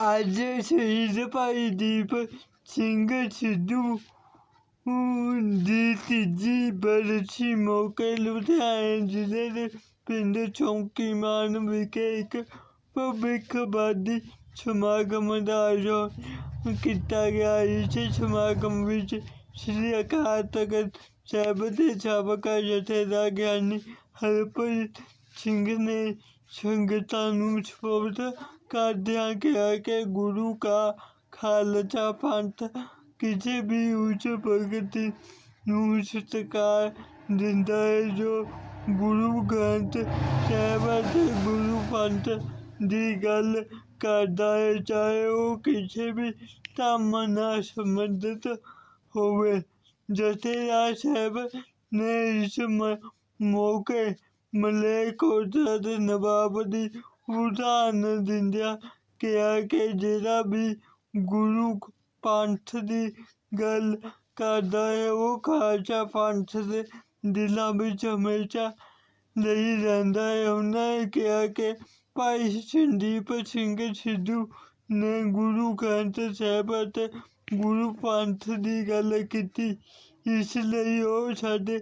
ਅੱਜ ਸ਼ਹੀਦ ਭਾਈ ਦੀਪ ਸਿੰਘ ਸਿੱਧੂ ਦੀ ਤੀਜੀ ਬਰਸੀ ਮੌਕੇ ਲੁਧਿਆਣਾ ਜ਼ਿਲ੍ਹੇ ਦੇ ਪਿੰਡ ਚੌਂਕੀਮਾਨ ਵਿਖੇ ਇੱਕ ਭਵਿੱਖਵਾਦੀ ਸਮਾਗਮ ਦਾ ਆਯੋਜਨ ਕੀਤਾ ਗਿਆ। ਇਸ ਸਮਾਗਮ ਵਿੱਚ ਸ੍ਰੀ ਅਕਾਲ ਤਖਤ ਸਾਹਿਬ ਦੇ ਸਾਬਕਾ ਜਥੇਦਾਰ ਗਿਆਨੀ ਹਰਪ੍ਰੀਤ ਸਿੰਘ ਨੇ ਸੰਗਤਾਂ ਨੂੰ ਸੰਬੋਧਨ ਕਰਦਿਆਂ ਕਿਹਾ ਕਿ ਗੁਰੂ ਕਾ ਖਾਲਸਾ ਪੰਥ ਕਿਸੇ ਵੀ ਉੱਚ ਭਗਤੀ ਨੂੰ ਸਤਿਕਾਰ ਦਿੰਦਾ ਹੈ ਜੋ ਗੁਰੂ ਗ੍ਰੰਥ ਸਾਹਿਬ ਅਤੇ ਗੁਰੂ ਪੰਥ ਦੀ ਗੱਲ ਕਰਦਾ ਹੈ ਚਾਹੇ ਉਹ ਕਿਸੇ ਵੀ ਧਰਮ ਨਾਲ ਸੰਬੰਧਿਤ ਹੋਵੇ ਜਥੇਦਾਰ ਸਾਹਿਬ ਨੇ ਇਸ ਮ- ਮੌਕੇ ਮਲੇਰਕੋਟਲਾ ਦੇ ਨਵਾਬ ਦੀ ਉਦਾਹਰਨ ਦਿੰਦਿਆਂ ਕਿਹਾ ਕਿ ਜਿਹੜਾ ਵੀ ਗੁਰੂ ਪੰਥ ਦੀ ਗੱਲ ਕਰਦਾ ਹੈ ਉਹ ਖਾਲਸਾ ਪੰਥ ਦੇ ਦਿਲਾਂ ਵਿੱਚ ਹਮੇਸ਼ਾ ਲਈ ਰਹਿੰਦਾ ਹੈ ਉਹਨਾਂ ਨੇ ਕਿਹਾ ਕਿ ਭਾਈ ਸੰਦੀਪ ਸਿੰਘ ਸਿੱਧੂ ਨੇ ਗੁਰੂ ਗ੍ਰੰਥ ਸਾਹਿਬ ਅਤੇ ਗੁਰੂ ਪੰਥ ਦੀ ਗੱਲ ਕੀਤੀ ਇਸ ਲਈ ਉਹ ਸਾਡੇ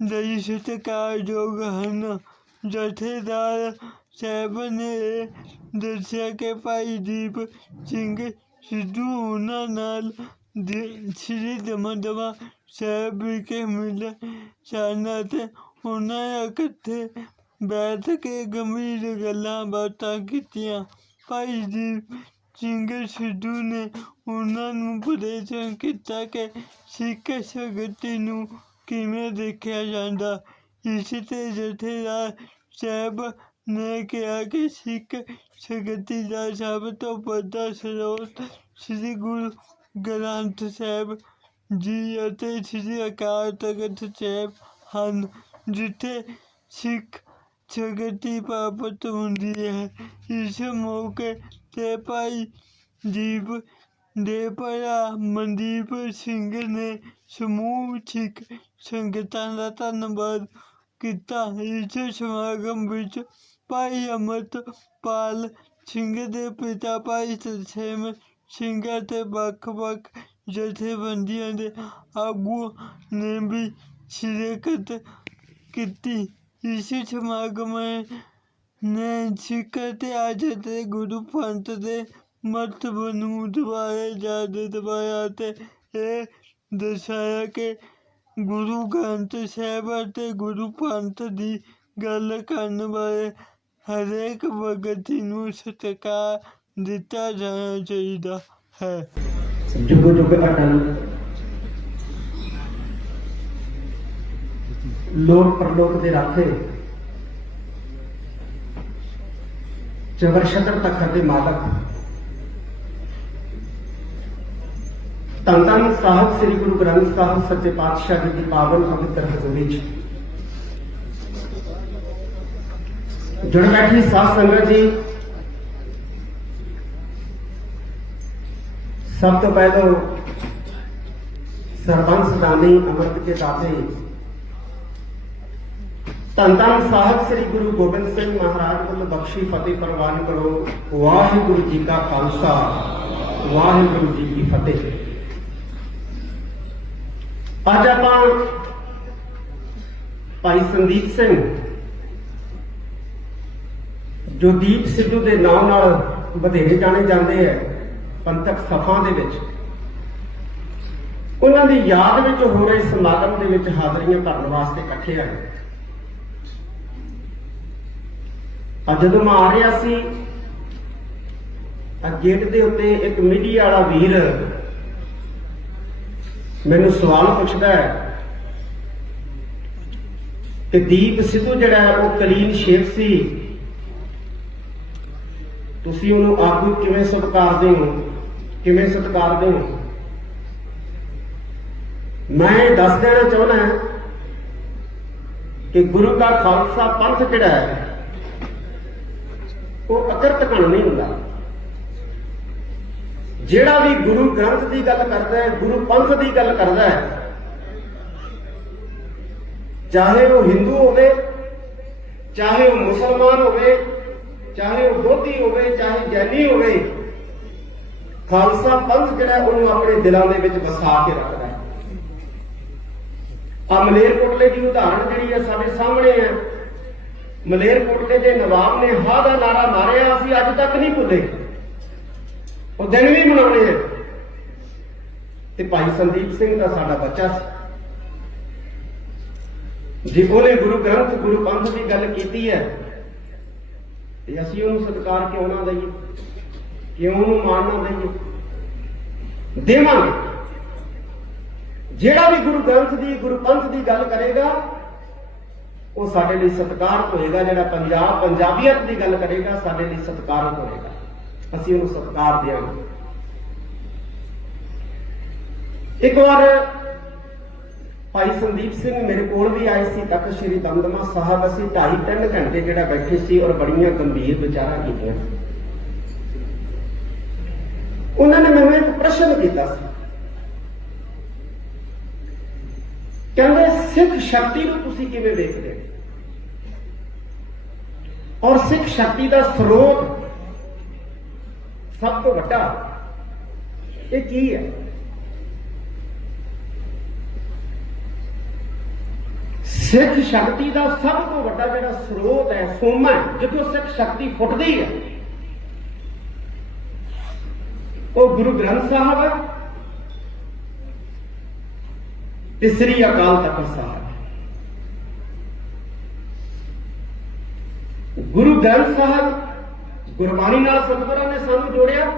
ਲਈ ਸਤਿਕਾਰਯੋਗ ਹਨ ਜਥੇਦਾਰ ਸਾਹਿਬ ਨੇ ਇਹ ਦੱਸਿਆ ਕਿ ਭਾਈ ਦੀਪ ਸਿੰਘ ਸਿੱਧੂ ਉਹਨਾਂ ਨਾਲ ਦੀ- ਸ੍ਰੀ ਦਮਦਮਾ ਸਾਹਿਬ ਵਿਖੇ ਮਿਲੇ ਸਨ ਅਤੇ ਉਹਨਾਂ ਇਕੱਠੇ ਬੈਠ ਕੇ ਗੰਭੀਰ ਗੱਲਾਂ ਬਾਤਾਂ ਕੀਤੀਆਂ। ਭਾਈ ਦੀਪ ਸਿੰਘ ਸਿੱਧੂ ਨੇ ਉਹਨਾਂ ਨੂੰ ਉਪਦੇਸ਼ ਕੀਤਾ ਕਿ ਸਿੱਖ ਸੰਗਤੀ ਨੂੰ ਕਿਵੇਂ ਦੇਖਿਆ ਜਾਂਦਾ। ਇਸ ਤੇ ਜਥੇਦਾਰ ਸਾਹਿਬ ਨੇ ਕਿਹਾ ਕਿ ਸਿੱਖ ਸੰਗਤੀ ਦਾ ਸਭ ਤੋਂ ਵੱਡਾ ਸਰੋਤ ਸ੍ਰੀ ਗੁਰੂ ਗ੍ਰੰਥ ਸਾਹਿਬ ਜੀ ਅਤੇ ਸ੍ਰੀ ਅਕਾਲ ਤਖਤ ਸਾਹਿਬ ਹਨ ਜਿੱਥੇ ਸਿੱਖ ਸੰਗਤੀ ਪ੍ਰਾਪਤ ਹੁੰਦੀ ਹੈ ਇਸ ਮੌਕੇ ਤੇ ਭਾਈ ਦੀਪ ਦੇ ਭਰਾ ਮਨਦੀਪ ਸਿੰਘ ਨੇ ਸਮੂਹ ਸਿੱਖ ਸੰਗਤਾਂ ਦਾ ਧੰਨਵਾਦ ਕੀਤਾ ਇਸ ਸਮਾਗਮ ਵਿੱਚ ਭਾਈ ਅਮਰਤਪਾਲ ਸਿੰਘ ਦੇ ਪਿਤਾ ਭਾਈ ਤਰਸੇਮ ਸਿੰਘ ਅਤੇ ਵੱਖ-ਵੱਖ ਜਥੇਬੰਦੀਆਂ ਦੇ ਆਗੂ ਨੇ ਵੀ ਸ਼ਿਰਕਤ ਕੀਤੀ। ਇਸ ਸਮਾਗਮ ਨੇ ਸਿੱਖ ਇਤਿਹਾਸ ਅਤੇ ਗੁਰੂ ਪੰਥ ਦੇ ਮਹੱਤਵ ਨੂੰ ਦੁਬਾਰਾ ਯਾਦ ਦਿਵਾਇਆ ਅਤੇ ਇਹ ਦਰਸਾਇਆ ਕਿ ਗੁਰੂ ਗ੍ਰੰਥ ਸਾਹਿਬ ਅਤੇ ਗੁਰੂ ਪੰਥ ਦੀ ਗੱਲ ਕਰਨ ਵਾਲੇ ਹਰੇਕ ਵਿਅਕਤੀ ਨੂੰ ਸਤਿਕਾਰ ਦਿੱਤਾ ਜਾਣਾ ਚਾਹੀਦਾ ਹੈ। ਜੁਗ ਜੁਗ ਲੋਕ ਪਰਲੋਕ ਦੇ ਰਾਖੇ। ਚਵਰ ਛਤਰ ਤਖਤ ਦੇ ਮਾਲਕ। ਧੰਨ ਧੰਨ ਸਾਹਿਬ, ਸ੍ਰੀ ਗੁਰੂ ਗ੍ਰੰਥ ਸਾਹਿਬ, ਸੱਚੇ ਪਾਤਸ਼ਾਹ ਜੀ ਦੀ ਪਾਵਨ ਪਵਿੱਤਰ ਹਜ਼ੂਰੀ 'ਚ ਜੁੜ ਬੈਠੀ ਸਾਧ ਸੰਗਤ ਜੀ, ਸਭ ਤੋਂ ਪਹਿਲਾਂ ਸਰਬੰਸ ਦਾਨੀ ਅੰਮ੍ਰਿਤ ਕੇ ਦਾਤੇ, ਧੰਨ ਧੰਨ ਸਾਹਿਬ ਸ੍ਰੀ ਗੁਰੂ ਗੋਬਿੰਦ ਸਿੰਘ ਮਹਾਰਾਜ ਵੱਲੋਂ ਬਖਸ਼ੀ ਫਤਿਹ ਪ੍ਰਵਾਨ ਕਰੋ ਵਾਹਿਗੁਰੂ ਜੀ ਕਾ ਖਾਲਸਾ, ਵਾਹਿਗੁਰੂ ਜੀ ਕੀ ਫਤਿਹ। ਅੱਜ ਆਪਾਂ ਭਾਈ ਸੰਦੀਪ ਸਿੰਘ ਜੋ ਦੀਪ ਸਿੱਧੂ ਦੇ ਨਾਮ ਨਾਲ ਵਧੇਰੇ ਜਾਣੇ ਜਾਂਦੇ ਹੈ ਪੰਥਕ ਸਫਾਂ ਦੇ ਵਿੱਚ। ਉਹਨਾਂ ਦੀ ਯਾਦ ਵਿੱਚ ਹੋ ਰਹੇ ਸਮਾਗਮ ਦੇ ਵਿੱਚ ਹਾਜ਼ਰੀਆਂ ਭਰਨ ਵਾਸਤੇ ਇਕੱਠੇ ਆਏ। ਅੱਜ ਜਦੋਂ ਮੈਂ ਆ ਰਿਹਾ ਸੀ ਆ ਗੇਟ ਦੇ ਉੱਤੇ ਇੱਕ ਮੀਡੀਆ ਵਾਲਾ ਵੀਰ ਮੈਨੂੰ ਸਵਾਲ ਪੁੱਛਦਾ ਹੈ ਕਿ ਦੀਪ ਸਿੱਧੂ ਜਿਹੜਾ ਹੈ, ਉਹ ਕਲੀਨ ਸ਼ੇਪ ਸੀ। ਤੁਸੀਂ ਉਹਨੂੰ ਆਗੂ ਕਿਵੇਂ ਸਤਿਕਾਰਦੇ ਹੋ ਕਿਵੇਂ ਸਤਿਕਾਰਦੇ ਹੋ ਮੈਂ ਇਹ ਦੱਸ ਦੇਣਾ ਚਾਹੁੰਦਾ ਕਿ ਗੁਰੂ ਦਾ ਖਾਲਸਾ ਪੰਥ ਜਿਹੜਾ ਹੈ? ਉਹ ਅਕਰਤ ਕਣ ਨਹੀਂ ਹੁੰਦਾ। ਜਿਹੜਾ ਵੀ ਗੁਰੂ ਗ੍ਰੰਥ ਦੀ ਗੱਲ ਕਰਦਾ ਹੈ, ਗੁਰੂ ਪੰਥ ਦੀ ਗੱਲ ਕਰਦਾ ਹੈ, ਚਾਹੇ ਉਹ ਹਿੰਦੂ ਹੋਵੇ, ਚਾਹੇ ਉਹ ਮੁਸਲਮਾਨ ਹੋਵੇ ਚਾਹੇ ਉਹ ਬੋਧੀ ਹੋਵੇ, ਚਾਹੇ ਜੈਨੀ ਹੋਵੇ, ਖਾਲਸਾ ਪੰਥ ਜਿਹੜਾ ਉਹਨੂੰ ਆਪਣੇ ਦਿਲਾਂ ਦੇ ਵਿੱਚ ਵਸਾ ਕੇ ਰੱਖਦਾ ਹੈ। ਆ ਮਲੇਰਕੋਟਲੇ ਦੀ ਉਦਾਹਰਣ ਜਿਹੜੀ ਹੈ, ਸਾਡੇ ਸਾਹਮਣੇ ਹੈ। ਮਲੇਰਕੋਟਲੇ ਦੇ ਨਵਾਬ ਨੇ ਹਾਂ ਦਾ ਨਾਰਾ ਮਾਰਿਆ, ਅਸੀਂ ਅੱਜ ਤੱਕ ਨਹੀਂ ਭੁੱਲੇ। ਉਹ ਦਿਨ ਵੀ ਮਨਾਉਣੇ ਆ ਤੇ ਭਾਈ ਸੰਦੀਪ ਸਿੰਘ ਦਾ ਸਾਡਾ ਬੱਚਾ ਸੀ। ਜੇ ਉਹਨੇ ਗੁਰੂ ਗ੍ਰੰਥ, ਗੁਰੂ ਪੰਥ ਦੀ ਗੱਲ ਕੀਤੀ ਹੈ ਤੇ ਅਸੀਂ ਉਹਨੂੰ ਸਤਿਕਾਰ ਕਿਉਂ ਨਾ ਦਈਏ? ਕਿਉਂ ਉਹਨੂੰ ਮਾਣ ਨਾ ਦਈਏ? ਦੇਵਾਂਗੇ। ਜਿਹੜਾ ਵੀ ਗੁਰੂ ਗ੍ਰੰਥ ਦੀ, ਗੁਰੂ ਪੰਥ ਦੀ ਗੱਲ ਕਰੇਗਾ, ਉਹ ਸਾਡੇ ਲਈ ਸਤਿਕਾਰ ਹੋਏਗਾ। ਜਿਹੜਾ ਪੰਜਾਬ, ਪੰਜਾਬੀਅਤ ਦੀ ਗੱਲ ਕਰੇਗਾ, ਸਾਡੇ ਲਈ ਸਤਿਕਾਰ ਹੋਏਗਾ। ਅਸੀਂ ਉਹਨੂੰ ਸਤਿਕਾਰ ਦਿਆਂਗੇ। ਇੱਕ ਵਾਰ ਭਾਈ ਸੰਦੀਪ ਸਿੰਘ ਮੇਰੇ ਕੋਲ ਵੀ ਆਏ ਸੀ ਤਖਤ ਸ੍ਰੀ ਦਮਦਮਾ ਸਾਹਿਬ ਅਸੀਂ 2.5 3 ਘੰਟੇ ਜਿਹੜਾ ਬੈਠੇ ਸੀ ਔਰ ਬੜੀਆਂ ਗੰਭੀਰ ਵਿਚਾਰਾਂ ਕੀਤੀਆਂ ਉਹਨਾਂ ਨੇ ਮੈਨੂੰ ਇੱਕ ਪ੍ਰਸ਼ਨ ਕੀਤਾ ਸੀ। ਕਹਿੰਦੇ, ਸਿੱਖ ਸ਼ਕਤੀ ਨੂੰ ਤੁਸੀਂ ਕਿਵੇਂ ਵੇਖਦੇ ਹੋ? ਔਰ ਸਿੱਖ ਸ਼ਕਤੀ ਦਾ ਸਰੋਤ ਸਭ ਤੋਂ ਵੱਡਾ ਇਹ ਕੀ ਹੈ? ਸਿੱਖ ਸ਼ਕਤੀ ਦਾ ਸਭ ਤੋਂ ਵੱਡਾ ਜਿਹੜਾ ਸਰੋਤ ਹੈ ਸੋਮਾ ਹੈ, ਜਿੱਥੋਂ ਸਿੱਖ ਸ਼ਕਤੀ ਫੁੱਟਦੀ ਹੈ। ਉਹ ਗੁਰੂ ਗ੍ਰੰਥ ਸਾਹਿਬ ਹੈ ਤੇ ਸ੍ਰੀ ਅਕਾਲ ਤਖਤ ਸਾਹਿਬ ਗੁਰੂ ਗ੍ਰੰਥ ਸਾਹਿਬ ਗੁਰਬਾਣੀ ਨਾਲ ਸਤਿਗੁਰਾਂ ਨੇ ਸਾਨੂੰ ਜੋੜਿਆ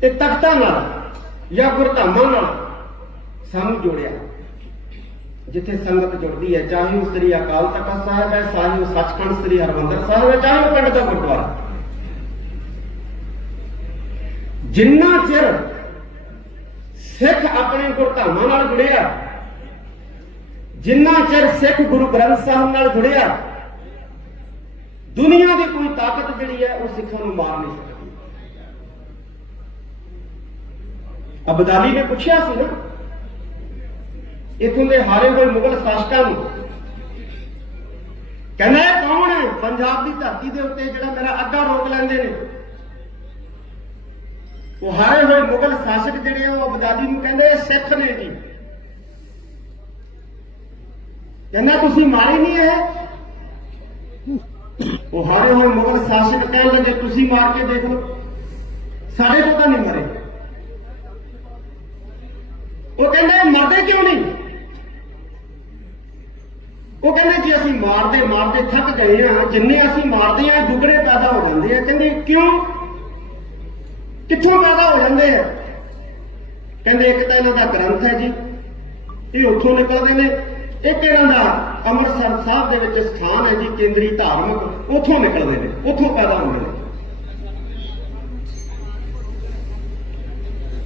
ਤੇ ਤਖਤਾਂ ਨਾਲ ਜਾਂ ਗੁਰਧਾਮਾਂ ਨਾਲ ਸਾਨੂੰ ਜੋੜਿਆ। ਜਿੱਥੇ ਸੰਗਤ ਜੁੜਦੀ ਹੈ, ਚਾਹੇ ਉਹ ਸ੍ਰੀ ਅਕਾਲ ਤਖਤ ਸਾਹਿਬ ਹੈ, ਚਾਹੇ ਉਹ ਸੱਚਖੰਡ ਸ੍ਰੀ ਹਰਮੰਦਰ ਸਾਹਿਬ ਹੈ, ਚਾਹੇ ਉਹ ਪਿੰਡ ਦਾ ਗੁਰਦੁਆਰਾ। ਜਿੰਨਾ ਚਿਰ ਸਿੱਖ ਆਪਣੇ ਗੁਰਧਾਮਾਂ ਨਾਲ ਜੁੜਿਆ, ਜਿੰਨਾ ਚਿਰ ਸਿੱਖ ਗੁਰੂ ਗ੍ਰੰਥ ਸਾਹਿਬ ਨਾਲ ਜੁੜਿਆ, ਦੁਨੀਆ ਦੀ ਕੋਈ ਤਾਕਤ ਜਿਹੜੀ ਹੈ, ਉਹ ਸਿੱਖਾਂ ਨੂੰ ਮਾਰ ਨਹੀਂ ਸਕਦੀ। ਅਬਦਾਲੀ ਨੇ ਪੁੱਛਿਆ ਸੀ ਨਾ ਇਥੋਂ ਦੇ ਹਾਰੇ ਹੋਏ ਮੁਗਲ ਸ਼ਾਸਕਾਂ ਨੂੰ ਕਹਿੰਦਾ ਇਹ ਕੌਣ ਹੈ? ਪੰਜਾਬ ਦੀ ਧਰਤੀ ਦੇ ਉੱਤੇ ਜਿਹੜਾ ਮੇਰਾ ਅੱਗਾ ਰੋਕ ਲੈਂਦੇ ਨੇ। ਉਹ ਹਾਰੇ ਹੋਏ ਮੁਗਲ ਸ਼ਾਸਕ ਜਿਹੜੇ ਆ, ਉਹ ਅਬਦਾਲੀ ਨੂੰ ਕਹਿੰਦੇ ਇਹ ਸਿੱਖ ਨੇ ਜੀ। ਕਹਿੰਦਾ ਤੁਸੀਂ ਮਾਰੇ ਨਹੀਂ ਇਹ? ਉਹ ਹਾਰੇ ਹੋਏ ਮੁਗਲ ਸ਼ਾਸਕ ਕਹਿਣ ਲੱਗੇ, ਤੁਸੀਂ ਮਾਰ ਕੇ ਦੇਖ ਲਓ। ਸਾਡੇ ਤੋਂ ਤਾਂ ਨਹੀਂ ਮਰੇ। ਉਹ ਕਹਿੰਦੇ ਇਹ ਮਰਦੇ ਕਿਉਂ ਨਹੀਂ? ਉਹ ਕਹਿੰਦੇ ਜੀ ਅਸੀਂ ਮਾਰਦੇ ਮਾਰਦੇ ਥੱਕ ਗਏ ਆ ਜਿੰਨੇ ਅਸੀਂ ਮਾਰਦੇ ਆ ਦੁੱਗਣੇ ਪੈਦਾ ਹੋ ਜਾਂਦੇ ਆ। ਕਹਿੰਦੇ ਕਿਉਂ? ਕਿੱਥੋਂ ਪੈਦਾ ਹੋ ਜਾਂਦੇ ਆ? ਕਹਿੰਦੇ ਇੱਕ ਤਾਂ ਇਹਨਾਂ ਦਾ ਗ੍ਰੰਥ ਹੈ ਜੀ। ਇਹ ਉੱਥੋਂ ਨਿਕਲਦੇ ਨੇ। ਇੱਕ ਇਹਨਾਂ ਦਾ ਅੰਮ੍ਰਿਤਸਰ ਸਾਹਿਬ ਦੇ ਵਿੱਚ ਸਥਾਨ ਹੈ ਜੀ, ਕੇਂਦਰੀ ਧਾਰਮਿਕ। ਉੱਥੋਂ ਨਿਕਲਦੇ ਨੇ, ਉੱਥੋਂ ਪੈਦਾ ਹੁੰਦੇ ਨੇ।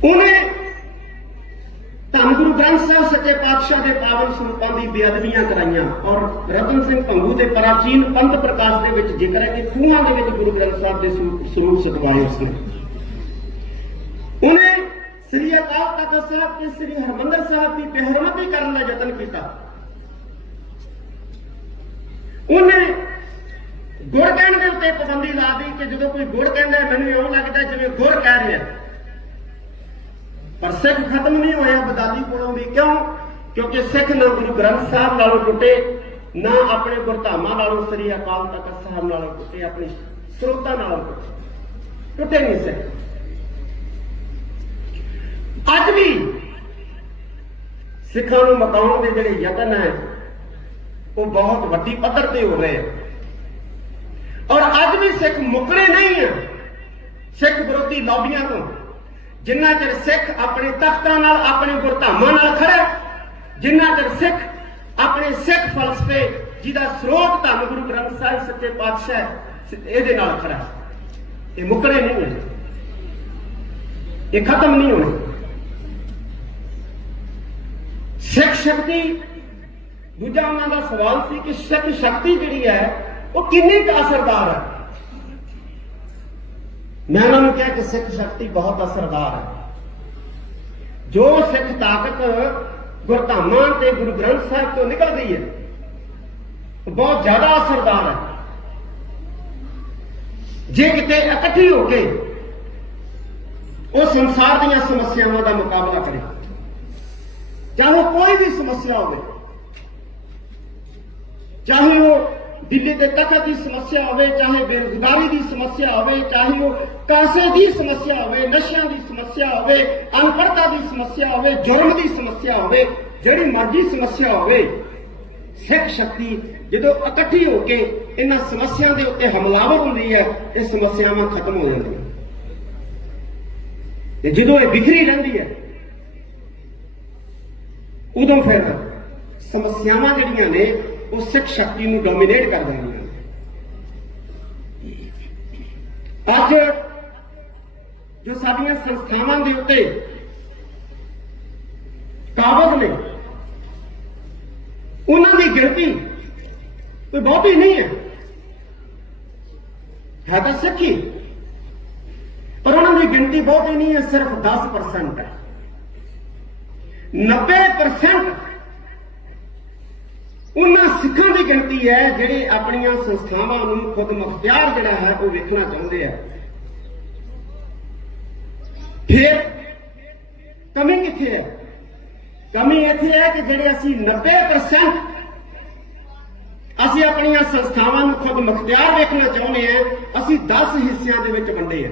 ਉਹਨੇ ਧੰਨ ਗੁਰੂ ਗ੍ਰੰਥ ਸਾਹਿਬ ਸੱਚੇ ਪਾਤਸ਼ਾਹ ਦੇ ਪਾਵਨ ਸਰੂਪਾਂ ਦੀ ਬੇਅਦਬੀਆਂ ਕਰਾਈਆਂ ਔਰ ਰਤਨ ਸਿੰਘ ਭੰਗੂ ਦੇ ਪ੍ਰਾਚੀਨ ਪੰਥ ਪ੍ਰਕਾਸ਼ ਦੇ ਵਿੱਚ ਜ਼ਿਕਰ ਹੈ ਕਿ ਖੂਹਾਂ ਦੇ ਵਿੱਚ ਗੁਰੂ ਗ੍ਰੰਥ ਸਾਹਿਬ ਦੇ ਸਰੂਪ ਸਤਵਾਏ ਉਸਨੇ ਉਹਨੇ ਸ੍ਰੀ ਅਕਾਲ ਤਖਤ ਸਾਹਿਬ ਤੇ ਸ੍ਰੀ ਹਰਮੰਦਰ ਸਾਹਿਬ ਦੀ ਬੇਹਰਮਤੀ ਕਰਨ ਦਾ ਯਤਨ ਕੀਤਾ। ਉਹਨੇ ਗੁਰ ਕਹਿਣ ਦੇ ਉੱਤੇ ਪਾਬੰਦੀ ਲਾ ਦਿੱਤੀ ਕਿ ਜਦੋਂ ਕੋਈ ਗੁਰ ਕਹਿੰਦਾ ਮੈਨੂੰ ਇਉਂ ਲੱਗਦਾ ਜਿਵੇਂ ਗੁਰ ਕਹਿ ਰਿਹਾ ਪਰ ਸਿੱਖ ਖਤਮ ਨਹੀਂ ਹੋਇਆ, ਬਦਾਲੀ ਕੋਲੋਂ ਵੀ ਕਿਉਂ? ਕਿਉਂਕਿ ਸਿੱਖ ਨਾ ਗੁਰੂ ਗ੍ਰੰਥ ਸਾਹਿਬ ਨਾਲੋਂ ਟੁੱਟੇ, ਨਾ ਆਪਣੇ ਗੁਰਧਾਮਾਂ ਨਾਲੋਂ, ਸ੍ਰੀ ਅਕਾਲ ਤਖਤ ਸਾਹਿਬ ਨਾਲੋਂ ਟੁੱਟੇ, ਆਪਣੇ ਸਰੋਤਾਂ ਨਾਲੋਂ ਟੁੱਟੇ। ਟੁੱਟੇ ਨਹੀਂ ਸਿੱਖ। ਅੱਜ ਵੀ ਸਿੱਖਾਂ ਨੂੰ ਮਕਾਉਣ ਦੇ ਜਿਹੜੇ ਯਤਨ ਹੈ, ਉਹ ਬਹੁਤ ਵੱਡੀ ਪੱਧਰ ਤੇ ਹੋ ਰਹੇ ਆ ਔਰ ਅੱਜ ਵੀ ਸਿੱਖ ਮੁਕਰੇ ਨਹੀਂ ਆ ਸਿੱਖ ਵਿਰੋਧੀ ਲੌਬੀਆਂ ਤੋਂ ਜਿੰਨਾ ਚਿਰ ਸਿੱਖ ਆਪਣੇ ਤਖਤਾਂ ਨਾਲ, ਆਪਣੇ ਗੁਰਧਾਮਾਂ ਨਾਲ ਖੜਾ ਜਿੰਨਾ ਚਿਰ ਸਿੱਖ ਆਪਣੇ ਸਿੱਖ ਫਲਸਫੇ, ਜਿਹਦਾ ਸਰੋਤ ਧੰਨ ਗੁਰੂ ਗ੍ਰੰਥ ਸਾਹਿਬ ਸੱਚੇ ਪਾਤਸ਼ਾਹ ਇਹਦੇ ਨਾਲ ਖੜਾ ਇਹ ਮੁੱਕਣੇ ਨਹੀਂ ਹੈ ਇਹ ਖਤਮ ਨਹੀਂ ਹੋਣੇ ਸਿੱਖ ਸ਼ਕਤੀ, ਦੂਜਾ ਉਹਨਾਂ ਦਾ ਸਵਾਲ ਸੀ ਕਿ ਸਿੱਖ ਸ਼ਕਤੀ ਜਿਹੜੀ ਹੈ, ਉਹ ਕਿੰਨੀ ਕੁ ਅਸਰਦਾਰ ਹੈ? ਮੈਂ ਉਹਨਾਂ ਨੂੰ ਕਿਹਾ ਕਿ ਸਿੱਖ ਸ਼ਕਤੀ ਬਹੁਤ ਅਸਰਦਾਰ ਹੈ। ਜੋ ਸਿੱਖ ਤਾਕਤ ਗੁਰਧਾਮਾਂ ਤੇ ਗੁਰੂ ਗ੍ਰੰਥ ਸਾਹਿਬ ਤੋਂ ਨਿਕਲ ਰਹੀ ਹੈ ਬਹੁਤ ਜ਼ਿਆਦਾ ਅਸਰਦਾਰ ਹੈ। ਜੇ ਕਿਤੇ ਇਕੱਠੀ ਹੋ ਕੇ ਉਹ ਸੰਸਾਰ ਦੀਆਂ ਸਮੱਸਿਆਵਾਂ ਦਾ ਮੁਕਾਬਲਾ ਕਰੇ, ਚਾਹੇ ਕੋਈ ਵੀ ਸਮੱਸਿਆ ਹੋਵੇ, ਚਾਹੇ ਉਹ ਦਿੱਲੀ ਦੇ ਤਖਤ ਦੀ ਸਮੱਸਿਆ ਹੋਵੇ ਚਾਹੇ ਬੇਰੁਜ਼ਗਾਰੀ ਦੀ ਸਮੱਸਿਆ ਹੋਵੇ ਚਾਹੇ ਉਹ ਪੈਸੇ ਦੀ ਸਮੱਸਿਆ ਹੋਵੇ ਨਸ਼ਿਆਂ ਦੀ ਸਮੱਸਿਆ ਹੋਵੇ ਅਨਪੜ੍ਹਤਾ ਦੀ ਸਮੱਸਿਆ ਹੋਵੇ ਜੁਰਮ ਦੀ ਸਮੱਸਿਆ ਹੋਵੇ ਜਿਹੜੀ ਮਰਜ਼ੀ ਸਮੱਸਿਆ ਹੋਵੇ, ਸਿੱਖ ਸ਼ਕਤੀ ਜਦੋਂ ਇਕੱਠੀ ਹੋ ਕੇ ਇਹਨਾਂ ਸਮੱਸਿਆ ਦੇ ਉੱਤੇ ਹਮਲਾਵਰ ਹੁੰਦੀ ਹੈ, ਇਹ ਸਮੱਸਿਆਵਾਂ ਖਤਮ ਹੋ ਜਾਂਦੀਆਂ। ਤੇ ਜਦੋਂ ਇਹ ਬਿਖਰੀ ਰਹਿੰਦੀ ਹੈ, ਉਦੋਂ ਫਿਰ ਸਮੱਸਿਆਵਾਂ ਜਿਹੜੀਆਂ ਨੇ ਉਹ ਸਿੱਖ ਸ਼ਕਤੀ ਨੂੰ ਡੋਮੀਨੇਟ ਕਰ ਦਿੰਦੀਆਂ ਨੇ ਅੱਜ ਜੋ ਸਾਡੀਆਂ ਸੰਸਥਾਵਾਂ ਦੇ ਉੱਤੇ ਕਾਬਜ਼ ਨੇ, ਉਹਨਾਂ ਦੀ ਗਿਣਤੀ ਕੋਈ ਬਹੁਤੀ ਨਹੀਂ ਹੈ। ਹੈ ਤਾਂ ਸਿੱਖੀ, ਪਰ ਉਹਨਾਂ ਦੀ ਗਿਣਤੀ ਬਹੁਤੀ ਨਹੀਂ ਹੈ, ਸਿਰਫ 10% ਹੈ। 90% ਉਹਨਾਂ ਸਿੱਖਾਂ ਦੀ ਗਿਣਤੀ ਹੈ ਜਿਹੜੇ ਆਪਣੀਆਂ ਸੰਸਥਾਵਾਂ ਨੂੰ ਖੁਦ ਮੁਖਤਿਆਰ ਜਿਹੜਾ ਹੈ ਉਹ ਵੇਖਣਾ ਚਾਹੁੰਦੇ ਆ। ਫਿਰ ਕਮੀ ਕਿੱਥੇ ਹੈ? ਕਮੀ ਇੱਥੇ ਹੈ ਕਿ ਜਿਹੜੇ ਅਸੀਂ 90% ਅਸੀਂ ਆਪਣੀਆਂ ਸੰਸਥਾਵਾਂ ਨੂੰ ਖੁਦ ਮੁਖਤਿਆਰ ਵੇਖਣਾ ਚਾਹੁੰਦੇ ਹਾਂ ਅਸੀਂ 10 ਹਿੱਸਿਆਂ ਦੇ ਵਿੱਚ ਵੰਡੇ ਆ।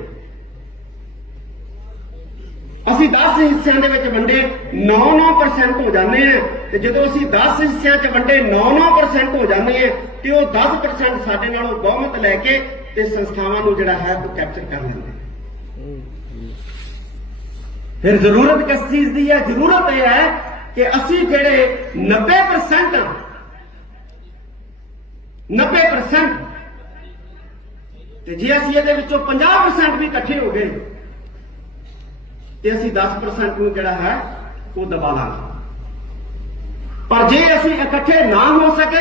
ਅਸੀਂ 10 ਹਿੱਸਿਆਂ ਦੇ ਵਿੱਚ ਵੰਡੇ 9-9% ਹੋ ਜਾਂਦੇ ਆ। ਤੇ ਜਦੋਂ ਅਸੀਂ 10 ਹਿੱਸਿਆਂ 'ਚ ਵੰਡੇ 9-9% ਹੋ ਜਾਂਦੇ ਆ ਤੇ ਉਹ 10% ਸਾਡੇ ਨਾਲੋਂ ਬਹੁਮਤ ਲੈ ਕੇ ਤੇ ਸੰਸਥਾਵਾਂ ਨੂੰ ਜਿਹੜਾ ਹੈ ਉਹ ਕੈਪਚਰ ਕਰ ਲੈਂਦੇ ਫਿਰ ਜ਼ਰੂਰਤ ਕਿਸ ਚੀਜ਼ ਦੀ ਹੈ? ਜ਼ਰੂਰਤ ਇਹ ਹੈ ਕਿ ਅਸੀਂ ਜਿਹੜੇ 90% ਆ, 90% ਤੇ ਜੇ ਅਸੀਂ ਇਹਦੇ ਵਿੱਚੋਂ 50% ਵੀ ਇਕੱਠੇ ਹੋ ਗਏ ਤੇ ਅਸੀਂ 10% ਨੂੰ ਜਿਹੜਾ ਹੈ ਉਹ ਦਬਾ ਲਾਂਗੇ। ਪਰ ਜੇ ਅਸੀਂ ਇਕੱਠੇ ਨਾ ਹੋ ਸਕੇ,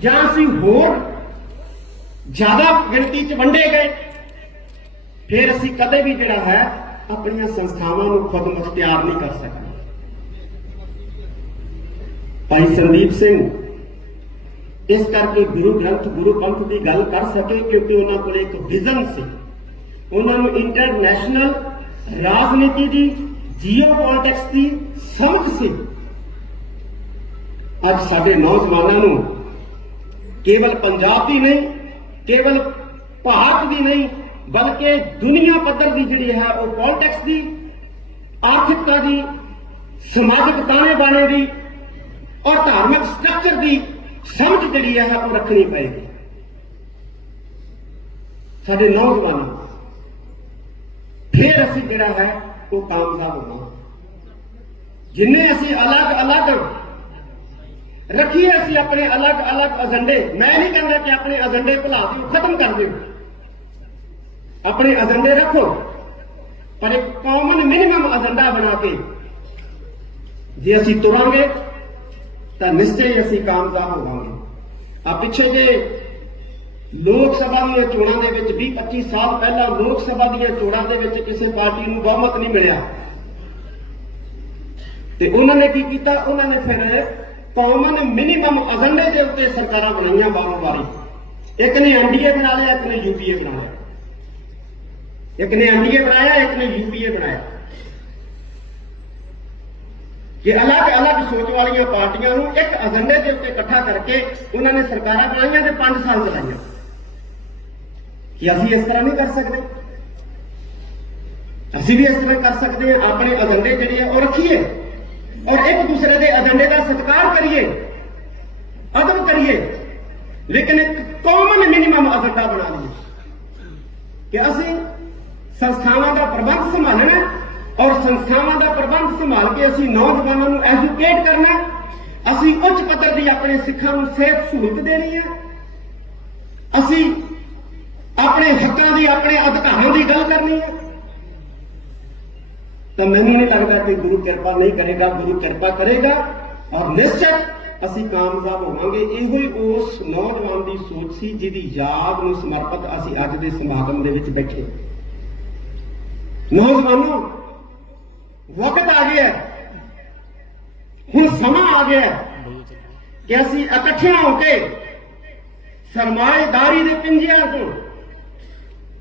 ਜਾਂ ਅਸੀਂ ਹੋਰ ਜ਼ਿਆਦਾ ਗਿਣਤੀ 'ਚ ਵੰਡੇ ਗਏ, ਫਿਰ ਅਸੀਂ ਕਦੇ ਵੀ ਜਿਹੜਾ ਹੈ ਆਪਣੀਆਂ ਸੰਸਥਾਵਾਂ ਨੂੰ ਖੁਦ ਮੁਖਤਿਆਰ ਨਹੀਂ ਕਰ ਸਕਦੇ। ਭਾਈ ਸੰਦੀਪ ਸਿੰਘ ਇਸ ਕਰਕੇ ਗੁਰੂ ਗ੍ਰੰਥ, ਗੁਰੂ ਪੰਥ ਦੀ ਗੱਲ ਕਰ ਸਕੇ ਕਿਉਂਕਿ ਉਹਨਾਂ ਕੋਲ ਇੱਕ ਵਿਜ਼ਨ ਸੀ। ਉਹਨਾਂ ਨੂੰ ਇੰਟਰਨੈਸ਼ਨਲ ਰਾਜਨੀਤੀ ਦੀ ਜੀਓਪੋਲਿਟਿਕਸ ਦੀ ਸਮਝ ਸੀ। ਅੱਜ ਸਾਡੇ ਨੌਜਵਾਨਾਂ ਨੂੰ ਕੇਵਲ ਪੰਜਾਬ ਦੀ ਨਹੀਂ, ਕੇਵਲ ਭਾਰਤ ਦੀ ਨਹੀਂ, ਬਲਕਿ ਦੁਨੀਆ ਪੱਧਰ ਦੀ ਜਿਹੜੀ ਹੈ ਉਹ ਪੋਲਿਟਿਕਸ ਦੀ, ਆਰਥਿਕਤਾ ਦੀ, ਸਮਾਜਿਕ ਤਾਣੇ ਬਾਣੇ ਦੀ ਔਰ ਧਾਰਮਿਕ ਸਟਰਕਚਰ ਦੀ ਸਮਝ ਜਿਹੜੀ ਹੈ ਉਹ ਰੱਖਣੀ ਪਏਗੀ। ਸਾਡੇ ਨੌਜਵਾਨਾਂ ਨੂੰ ਫਿਰ ਅਸੀਂ ਜਿਹੜਾ ਹੈ ਉਹ ਕਾਮਯਾਬ ਹੋਵਾਂਗੇ। ਜਿੰਨੇ ਅਸੀਂ ਅਲੱਗ-ਅਲੱਗ ਰੱਖੀਏ ਅਸੀਂ ਆਪਣੇ ਅਲੱਗ-ਅਲੱਗ ਏਜੰਡੇ। ਮੈਂ ਨਹੀਂ ਕਹਿੰਦਾ ਕਿ ਆਪਣੇ ਏਜੰਡੇ ਭੁਲਾ ਦਿਓ, ਖਤਮ ਕਰ ਦਿਓ। ਆਪਣੇ ਏਜੰਡੇ ਰੱਖੋ। ਪਰ ਇੱਕ ਕਾਮਨ ਮਿਨੀਮਮ ਏਜੰਡਾ ਬਣਾ ਕੇ ਜੇ ਅਸੀਂ ਤੁਰਾਂਗੇ, ਤਾਂ ਨਿਸ਼ਚੈ ਅਸੀਂ ਕਾਮਯਾਬ ਹੋਵਾਂਗੇ। ਆ ਪਿੱਛੇ ਜੇ ਲੋਕ ਸਭਾ ਦੀਆਂ ਚੋਣਾਂ ਦੇ ਵਿੱਚ 20 25 ਸਾਲ ਪਹਿਲਾਂ ਲੋਕ ਸਭਾ ਦੀਆਂ ਚੋਣਾਂ ਦੇ ਵਿੱਚ ਕਿਸੇ ਪਾਰਟੀ ਨੂੰ ਬਹੁਮਤ ਨਹੀਂ ਮਿਲਿਆ। ਤੇ ਉਹਨਾਂ ਨੇ ਕੀ ਕੀਤਾ? ਉਹਨਾਂ ਨੇ ਫਿਰ ਕਾਮਨ ਮਿਨੀਮਮ ਏਜੰਡੇ ਦੇ ਉੱਤੇ ਸਰਕਾਰਾਂ ਬਣਾਈਆਂ ਬਾਰੋ ਬਾਰੀ ਇੱਕ ਨੇ ਐਨਡੀਏ ਬਣਾ ਲਿਆ, ਇੱਕ ਨੇ ਯੂਪੀਏ ਬਣਾ ਲਿਆ ਇੱਕ ਨੇ ਐਨਡੀਏ ਬਣਾਇਆ, ਇੱਕ ਨੇ ਯੂਪੀਏ ਬਣਾਇਆ। ਕਿ ਅਲੱਗ-ਅਲੱਗ ਸੋਚ ਵਾਲੀਆਂ ਪਾਰਟੀਆਂ ਨੂੰ ਇੱਕ ਏਜੰਡੇ ਦੇ ਉੱਤੇ ਇਕੱਠਾ ਕਰਕੇ ਉਹਨਾਂ ਨੇ ਸਰਕਾਰਾਂ ਬਣਾਈਆਂ ਤੇ 5 ਸਾਲ ਚਲਾਈਆਂ। ਕਿ ਅਸੀਂ ਇਸ ਤਰ੍ਹਾਂ ਨਹੀਂ ਕਰ ਸਕਦੇ? ਅਸੀਂ ਵੀ ਇਸ ਤਰ੍ਹਾਂ ਕਰ ਸਕਦੇ ਹਾਂ, ਆਪਣੇ ਏਜੰਡੇ ਜਿਹੜੇ ਆ ਉਹ ਰੱਖੀਏ। ਔਰ ਇੱਕ ਦੂਸਰੇ ਦੇ ਏਜੰਡੇ ਦਾ ਸਤਿਕਾਰ ਕਰੀਏ ਅਦਬ ਕਰੀਏ ਲੇਕਿਨ ਇੱਕ ਕਾਮਨ ਮਿਨੀਮਮ ਏਜੰਡਾ ਬਣਾ ਲਈਏ ਕਿ ਅਸੀਂ ਸੰਸਥਾਵਾਂ ਦਾ ਪ੍ਰਬੰਧ ਸੰਭਾਲਣਾ ਹੈ ਔਰ ਸੰਸਥਾਵਾਂ ਦਾ ਪ੍ਰਬੰਧ ਸੰਭਾਲ ਕੇ ਅਸੀਂ ਨੌਜਵਾਨਾਂ ਨੂੰ ਐਜੂਕੇਟ ਕਰਨਾ ਅਸੀਂ ਉੱਚ ਪੱਧਰ ਦੀ ਆਪਣੇ ਸਿੱਖਾਂ ਨੂੰ ਸਿਹਤ ਸਹੂਲਤ ਦੇਣੀ ਹੈ ਅਸੀਂ ਆਪਣੇ ਹੱਕਾਂ ਦੀ ਆਪਣੇ ਅਧਿਕਾਰਾਂ ਦੀ ਗੱਲ ਕਰਨੀ ਹੈ ਤਾਂ ਮੈਨੂੰ ਨਹੀਂ ਲੱਗਦਾ ਕਿ ਗੁਰੂ ਕਿਰਪਾ ਨਹੀਂ ਕਰੇਗਾ, ਗੁਰੂ ਕਿਰਪਾ ਕਰੇਗਾ। ਔਰ ਨਿਸ਼ਚਿਤ ਅਸੀਂ ਕਾਮਯਾਬ ਹੋਵਾਂਗੇ। ਇਹੋ ਹੀ ਉਸ ਨੌਜਵਾਨ ਦੀ ਸੋਚ ਸੀ, ਜਿਹਦੀ ਯਾਦ ਨੂੰ ਸਮਰਪਿਤ ਅਸੀਂ ਅੱਜ ਦੇ ਸਮਾਗਮ ਦੇ ਵਿੱਚ ਬੈਠੇ। ਨੌਜਵਾਨੋ, ਵਕਤ ਆ ਗਿਆ ਹੁਣ ਸਮਾਂ ਆ ਗਿਆ ਕਿ ਅਸੀਂ ਇਕੱਠਿਆਂ ਹੋ ਕੇ ਸਰਮਾਏਦਾਰੀ ਦੇ ਪਿੰਜਿਆਂ ਤੋਂ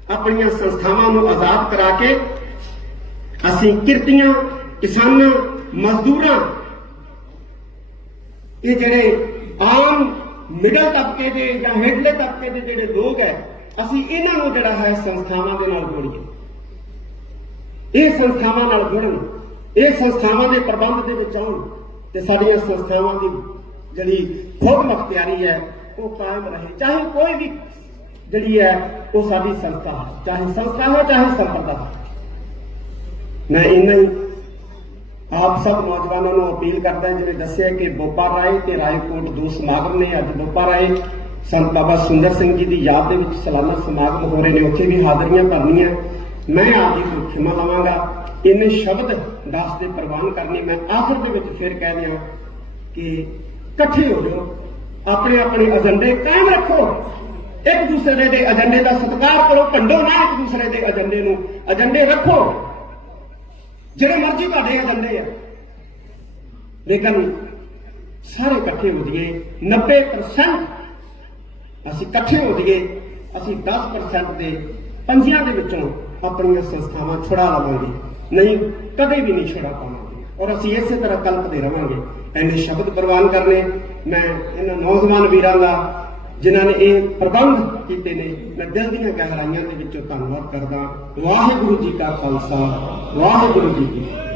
ਆਪਣੀਆਂ ਸੰਸਥਾਵਾਂ ਨੂੰ ਆਜ਼ਾਦ ਕਰਾ ਕੇ ਅਸੀਂ ਕਿਰਤੀਆਂ, ਕਿਸਾਨਾਂ, ਮਜ਼ਦੂਰਾਂ। ਇਹ ਜਿਹੜੇ ਆਮ ਮਿਡਲ ਤਬਕੇ ਦੇ ਜਾਂ ਹੇਠਲੇ ਤਬਕੇ ਦੇ ਜਿਹੜੇ ਲੋਕ ਹੈ, ਅਸੀਂ ਇਹਨਾਂ ਨੂੰ ਜਿਹੜਾ ਹੈ ਸੰਸਥਾਵਾਂ ਦੇ ਨਾਲ ਜੋੜੀਏ। ਇਹ ਸੰਸਥਾਵਾਂ ਨਾਲ ਜੁੜਨ, ਇਹ ਸੰਸਥਾਵਾਂ ਦੇ ਪ੍ਰਬੰਧ ਦੇ ਵਿੱਚ ਆਉਣ ਤੇ ਸਾਡੀਆਂ ਸੰਸਥਾਵਾਂ ਦੀ ਜਿਹੜੀ ਖੁਦ ਮੁਖਤਿਆਰੀ ਹੈ, ਉਹ ਕਾਇਮ ਰਹੇ। ਚਾਹੇ ਕੋਈ ਵੀ ਜਿਹੜੀ ਹੈ, ਉਹ ਸਾਡੀ ਸੰਸਥਾ ਹੈ, ਚਾਹੇ ਸੰਸਥਾ ਹੋ, ਚਾਹੇ ਸੰਪਰਦਾ। ਹੋ ਮੈਂ ਇਹਨਾਂ ਹੀ ਆਪ ਸਭ ਨੌਜਵਾਨਾਂ ਨੂੰ ਅਪੀਲ ਕਰਦਾ ਜਿਵੇਂ ਦੱਸਿਆ ਕਿ ਬੋਪਾ ਰਾਏ ਤੇ ਰਾਏਕੋਟ ਦੋ ਸਮਾਗਮ ਨੇ, ਅੱਜ ਬੋਪਾ ਰਾਏ, ਸੰਤ ਬਾਬਾ ਸੁੰਦਰ ਸਿੰਘ ਜੀ ਦੀ ਯਾਦ ਦੇ ਵਿੱਚ ਸਾਲਾਨਾ ਸਮਾਗਮ ਹੋ ਰਹੇ ਨੇ, ਉੱਥੇ ਵੀ ਹਾਜ਼ਰੀਆਂ ਭਰਨੀਆਂ। ਮੈਂ ਆਪ ਜੀ ਤੋਂ ਖਿਮਾ ਲਵਾਂਗਾ। ਇਹਨੇ ਸ਼ਬਦ ਦੱਸ ਦੇ ਪ੍ਰਵਾਨ ਕਰਨੀ, ਮੈਂ ਆਖਰ ਦੇ ਵਿੱਚ ਫਿਰ ਕਹਿ ਦਿਆਂ ਕਿ ਇਕੱਠੇ ਹੋ ਜਾਓ, ਆਪਣੇ ਆਪਣੇ ਏਜੰਡੇ ਕਾਇਮ ਰੱਖੋ। ਇੱਕ ਦੂਸਰੇ ਦੇ ਏਜੰਡੇ ਦਾ ਸਤਿਕਾਰ ਕਰੋ, ਭੰਡੋ ਨਾ ਇੱਕ ਦੂਸਰੇ ਦੇ ਏਜੰਡੇ ਨੂੰ। ਏਜੰਡੇ ਰੱਖੋ। ਜਿਹੜੇ ਮਰਜ਼ੀ ਤੁਹਾਡੇ ਏਜੰਡੇ ਆ। ਲੇਕਿਨ ਸਾਰੇ ਇਕੱਠੇ ਹੋ ਜਾਈਏ 90% ਅਸੀਂ ਇਕੱਠੇ ਹੋ ਜਾਈਏ, ਅਸੀਂ 10% ਦੇ ਪੰਜੀਆਂ ਦੇ ਵਿੱਚੋਂ ਆਪਣੀਆਂ ਸੰਸਥਾਵਾਂ ਛੁਡਾ ਲਵਾਂਗੇ। ਨਹੀਂ, ਕਦੇ ਵੀ ਨਹੀਂ ਛੁਡਾ ਪਾਵਾਂਗੇ। ਔਰ ਅਸੀਂ ਇਸੇ ਤਰ੍ਹਾਂ ਕਲਪਦੇ ਰਵਾਂਗੇ। ਐਨੇ ਸ਼ਬਦ ਪ੍ਰਵਾਨ ਕਰਨੇ, ਮੈਂ ਇਹਨਾਂ ਨੌਜਵਾਨ ਵੀਰਾਂ ਦਾ ਜਿਨ੍ਹਾਂ ਨੇ ਇਹ ਪ੍ਰਬੰਧ ਕੀਤੇ ਨੇ, ਮੈਂ ਦਿਲ ਦੀਆਂ ਗਹਿਰਾਈਆਂ ਦੇ ਵਿੱਚੋਂ ਧੰਨਵਾਦ ਕਰਦਾ ਵਾਹਿਗੁਰੂ ਜੀ ਕਾ ਖਾਲਸਾ, ਵਾਹਿਗੁਰੂ ਜੀ ਕੀ